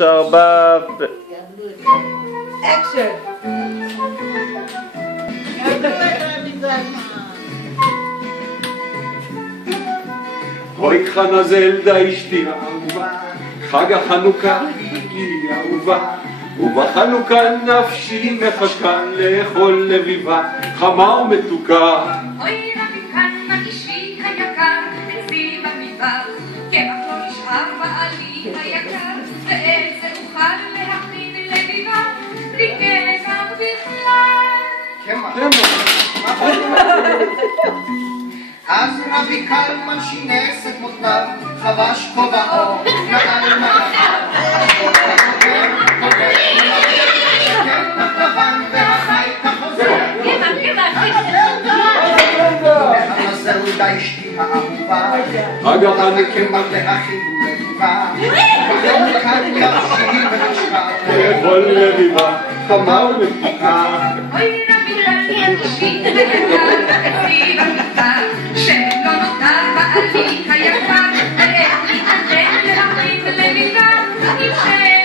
4 אקשן. אוי חנה זלדה אשתי האהובה, חג החנוכה היא אהובה, ובחנוכה נפשי מחכה לאכול לביבה חמה ומתוקה. אוי רבי כמה אישי היקר, אצלי במטבח, קמח לא נשאר בעלי היקר, ואיזה אוכל להכין לביבה, בלי קמח בכלל. אז רבי קלמן שינס את מותניו, חבש כובעו, נעל מלאכיו, קמח לבן והחי כחוזר. זלדה אשתי האהובה, קמח להכין לביבה, בחנוכה נפשי מחכה לאכול לביבה חמה ומתוקה. אוי רבי כמה אישי היקר, אצלי במטבח, שלא נותר בעלי היקר, ואיך מתעדן להכין לביבה עם שמן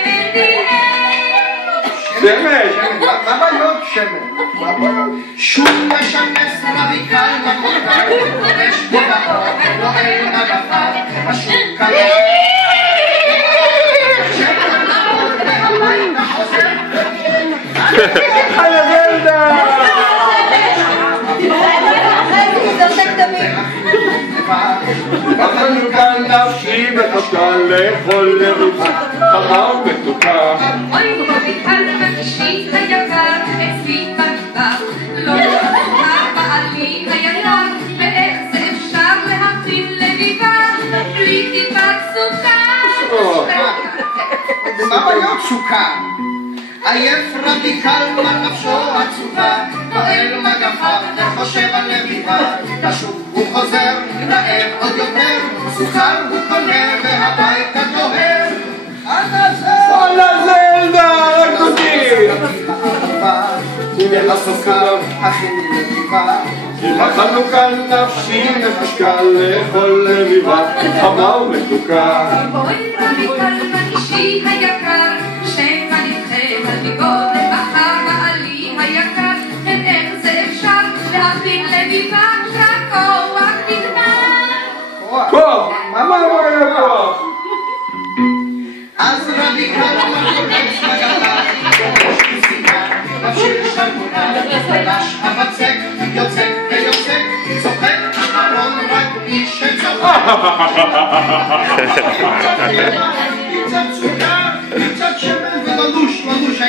שמש! מה בעיות שמן? שוב משנס רבי קלמן מותניו, חובש כובעו, נועל מגפיו, השוק קלה. שמן נעול והביתה חוזר. חנה זלדה! בחנוכה נפשי מחכה לאכול לביבה חמה ומתוקה. אוי רבי כמה אישי היקר, אצלי במטבח, לא נותר בעלי היקר, ואיך זה אפשר להכין לביבה בלי טיפת סוכר? מה בעיות סוכר? עייף רבי קלמן נפשו עצובה, נועל מגפיו וחושב על לביבה, לשוב הוא חוזר, רעב עוד יותר, סוכר הוא קונה והביתה דוהר. חנה זלדה! רק אותי! הסוכר הכין לביבה, בחנוכה נפשי מחכה לאכול לביבה חמה ומתוקה. אוי רבי כמה אישי היקר, שמא נדחה על מגודל בחר בעלי היקר, ואיך זה אפשר להכין לביבה רק כוח נגמר? כוח! מה היה כוח? אז רבי קלמן קורץ מגפיו, דורש כסיגה, משאיר שרמונה, חדש הבצק, יוצק ויוצק, צוחק אחרון רק מי שצוחק. קצת סוכר, קצת שמן וללוש,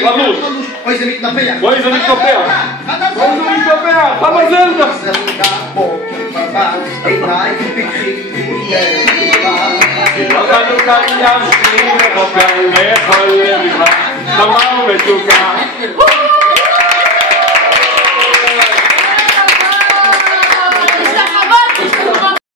ללוש. אוי זה מתנפח. אוי זה מתנפח! חנה זלדה! זלדה בוקר בבא, עיניי פקחי לביבה. בחנוכה נפשי מחכה לאכול לביבה חמה ומתוקה.